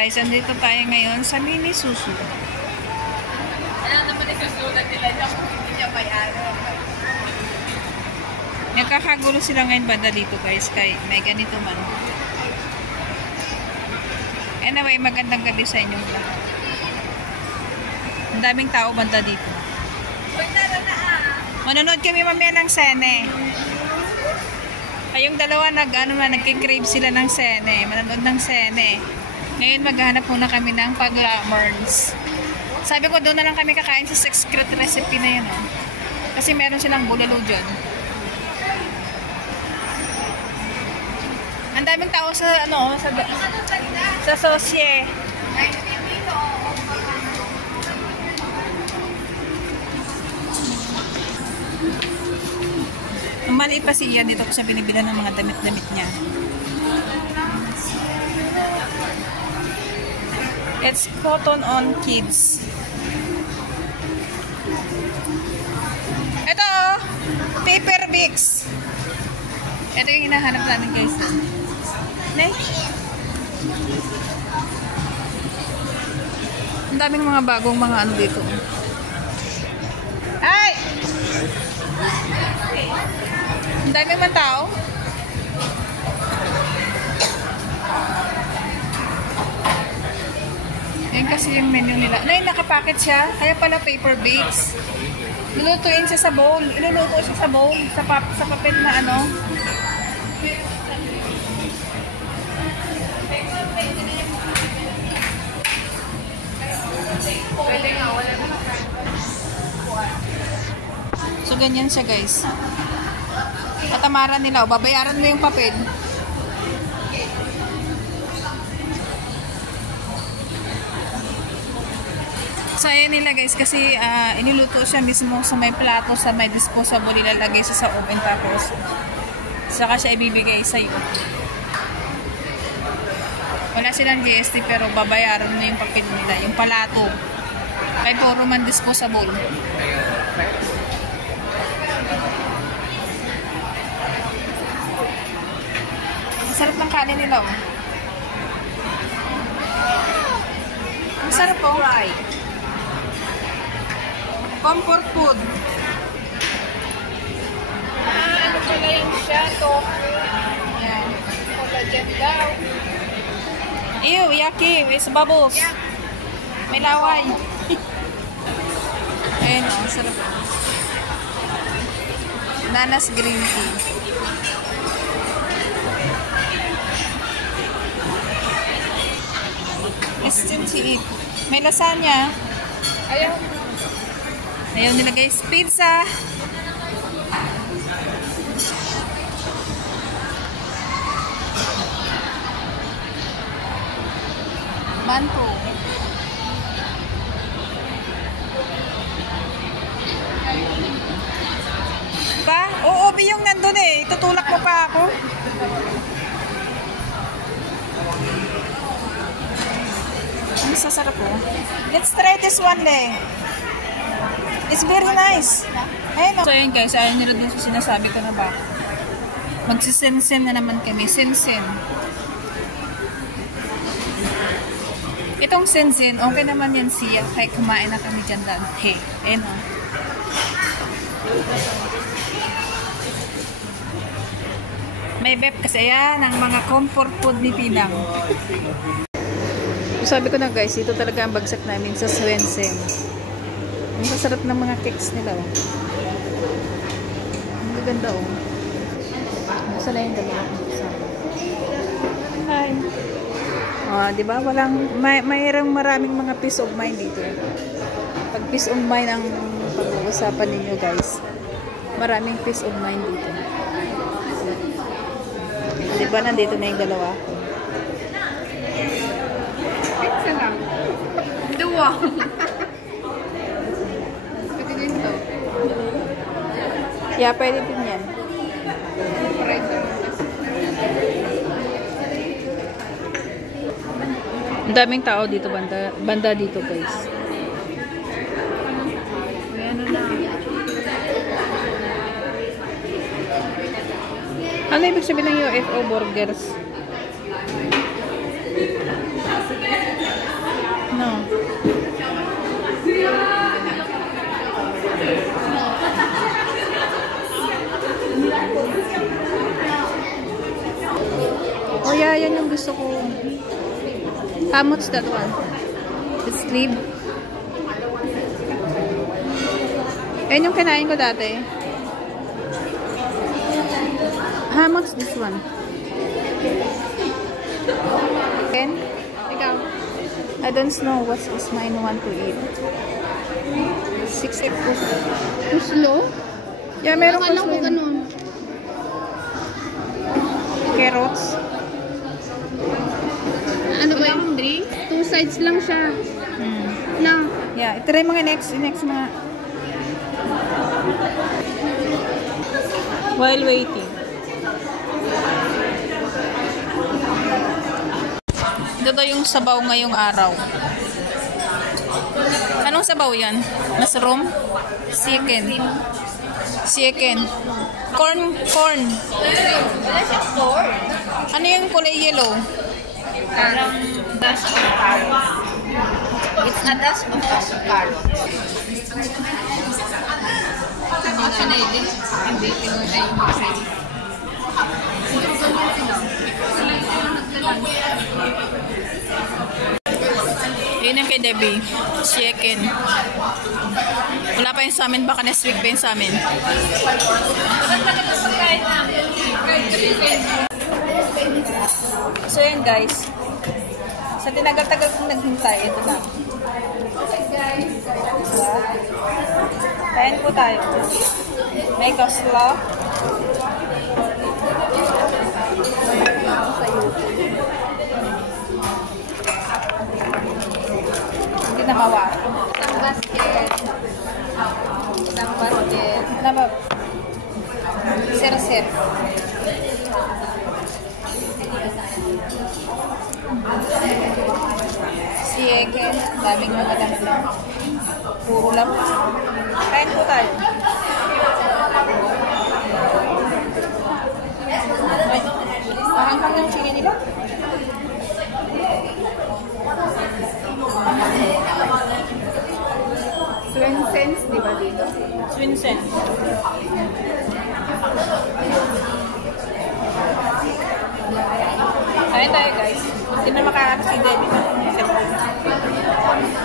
guys, andito tayo ngayon sa Mini Susu. Alam naman yung susulat nila niya kung hindi niya may ano. Nagkakagulo sila ngayon banda dito guys, kay may ganito man. Anyway, magandang gabi sa inyong lahat. Ang daming tao banda dito. Manonood kami mamaya ng sene. Kayong dalawa nagkikrave sila ng sene. Manonood ng sene. Ngayon maghahanap muna kami ng pag-lamers. Sabi ko doon na lang kami kakain sa secret recipe na yan. Oh. Kasi meron silang bulalo dyan. Ang daming tao sa sa sosye. Maliit pa si Ian dito kung siya binibilan ng mga damit-damit niya. It's Cotton On Kids. Ito, Paper Bix. Ito yung hinahanap namin guys. Nay. Ang daming mga bagong mga ano dito. Ay! Ang dami man tao. Yan kasi yung menu nila. Nay, nakapacket siya. Kaya pala Paper Bix. Lulutuin siya sa bowl. Iluluto siya sa bowl. Sa papel na ano. So, ganyan siya guys. Patamaran nila. O, babayaran mo yung papel. So, ayan nila guys. Kasi inuluto siya mismo sa may plato, sa may disposable. Ilalagay siya sa oven. Tapos, saka siya ibibigay sa'yo. Wala silang GST pero babayaran mo yung papel nila. Yung palato. Kaya puro man disposable. Sarap ng kanin nila, oh. Ang sarap, oh. Comfort food. Ano pala yung siya? Yan. Collagen daw. Ew, yucky. It's bubbles. May laway. Ayan, oh. Sarap. Bananas green tea. Still to eat. May lasagna. Ayaw nila guys. Pizza. Manto. Pa? Oo, yung nandun eh. Tutulak mo pa ako. Ang sasarap po. Let's try this one day. It's very nice. Ayun. So yun guys, ayun nila dun sa sinasabi ko na ba. Magsisensen na naman kami. Sensen. Itong sensen, okay naman yan siya. Kaya kumain na kami dyan dante. Ayun o. May bep kasi yan ang mga comfort food ni Pinang. Sabi ko na guys, ito talaga ang bagsak namin sa Swensen. Ang masarap ng mga cakes nila, oh. Ang gaganda, oh. Gusto na yung dalawa. Hi. Oh, di ba? Mayroong maraming mga peace of mind dito. Pag peace of mind ang pag-uusapan ninyo, guys. Maraming peace of mind dito. Di ba? Nandito na yung dalawa. Dua. Pwede din to. Yeah, pwede din yan. Ang daming tao dito, banda dito guys. Ano na. Ano ibig sabihin ng UFO burgers? Oh yeah, yan yung gusto ko. How much that one? The sleeve. Yan yung kinain ko dati. How much this one? Ken? Ikaw? I don't know what is mine want to eat. 6 Slow? Yeah, meron Akala ko ganun. Carrots. Ano ba yung drink? 2 sides lang siya. Na. Yeah, itry mga next mga. While waiting. Ito yung sabaw ngayong araw. Anong sabaw yan? Mushroom? Chicken. Chicken. Corn. Wala siyang corn. Ano yung kulay yellow? Parang dash of carrot. It's a dash of carrot. Yun yung kay Debbie. Chicken. Wala pa yung sa amin. Baka next week pa yung sa amin. So yun guys. Sa tinagal-tagal kong naghintay, ito na. Kain po tayo. May coleslaw. Hindi na mawa. Isang basket. Ano ba? Sir. Chicken. Daming mga lang. Puro lang. Kain po tayo. Mahanghang yung chili nila. $0.20, di ba dito? Swinsen. Kain tayo guys. Hindi na makakakas si Debbie na.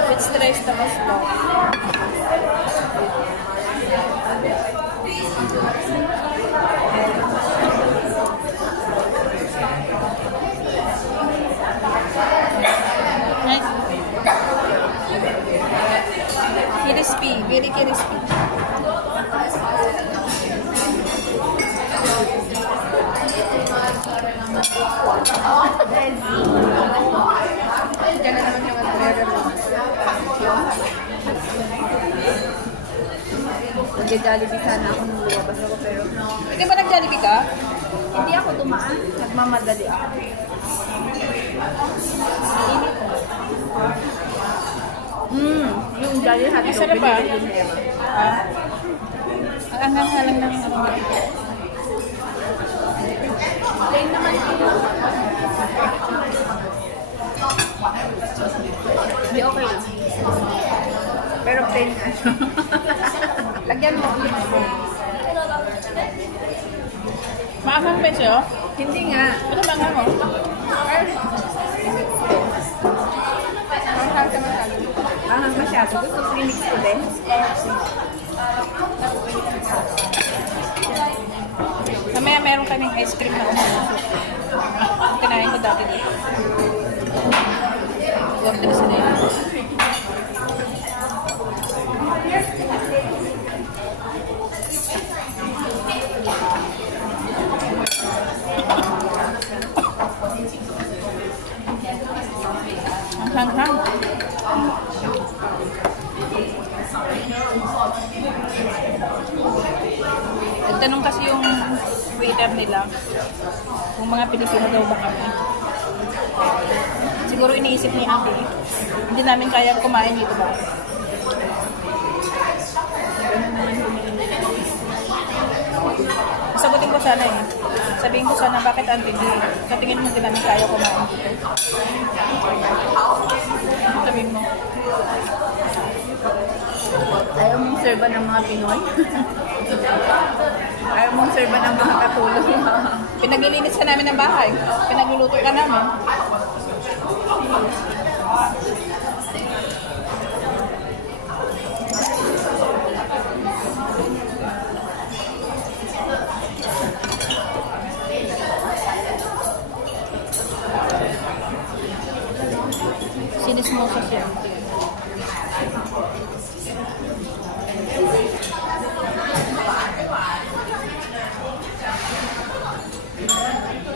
With stress na mas low. Nice. Crispy. Very crispy. Diyan na naman yung meron. Nag-Jollibee sana ako nung lumabas ako pero Hindi ba nag-Jollibee ka? hindi ako dumaan. Nagmamadali ako. Yung Jolly Hot Dog. Sarap ba? binili din niya. Ang lang ng ano. Plain naman ito. Hindi okay lang. Pero plain nga siya. Lagyan mo. Maangang peso? Hindi nga. Ano ba nga mo? Ahang masyado. Gusto premix ko din. Mamaya meron kaming ice cream na umusok. Kinain ko dati dito. Order sa na yun. Ang hanghang. Nagtanong kasi yung waiter nila kung mga Pilipino daw ba kami. Siguro iniisip niya hindi namin kaya kumain dito ba? Sagutin ko sana eh. Sabihin ko sana bakit hindi. Sa tingin mo hindi namin kaya kumain dito. Sabihin mo. Ayaw mong serba ng mga Pinoy? Ayaw mong serba ng mga katulong? Pinaglilinis ka namin ng bahay. Pinagluluto ka namin. Sinismosa siya.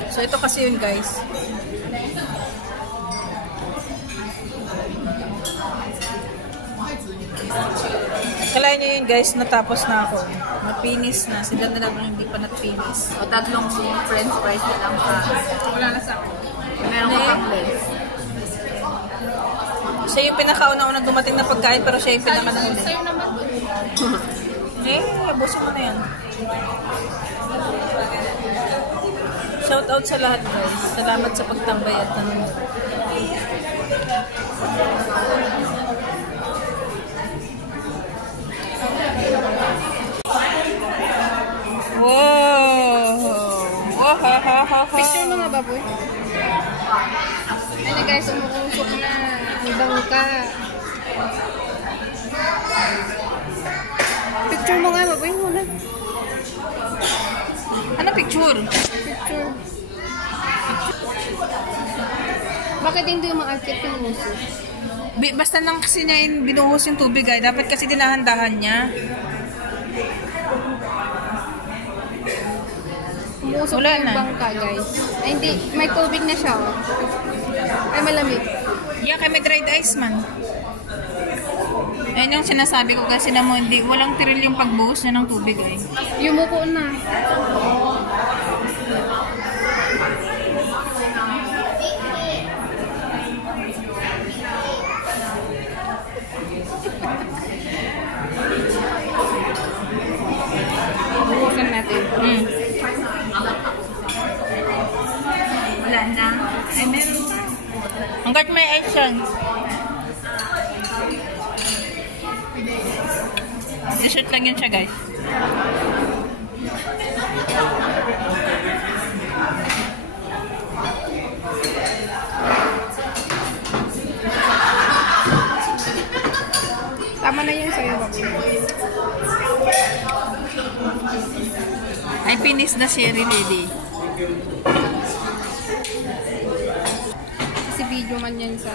So, ito kasi yun, guys. Kalahin nyo yun, guys, natapos na ako. Napinis na. Sila na lang hindi pa napinis. O, 3 french fries na lang pa. Wala na sa akin. Meron ka pang less. Siya yung pinakauna-una dumating na pagkain, pero siya yung pinaka-nahuli. Sa'yo naman. Abusin mo na yan. Shout out sa lahat, guys. Salamat sa pagtambay at nanonood. Wow! Wow! Picture mo nga, baboy. Ano guys, umuusok na. Ang bango ka. Picture mo nga, baboy. Wala. Ano picture? Picture. Bakit hindi umaakit yung uso? Basta lang kasi niya binuhos yung tubig ay. Dapat kasi dinahandahan niya. Umusok Wala na yung na. bangka, guys. Ay, hindi. May tubig na siya, oh. Ay, malamig. Yeah, kay may dried ice man. Ayun yung sinasabi ko kasi na mo, hindi, walang tiril yung pagbuhos niya ng tubig ay. Yumuko na. Buhusan natin. Wala na. Ay, meron pa. Hanggat may ice yan. Dessert lang yun siya, guys. Tama na yan sa'yo, baboy. I finished the sherry lady. Kasi video man yan sa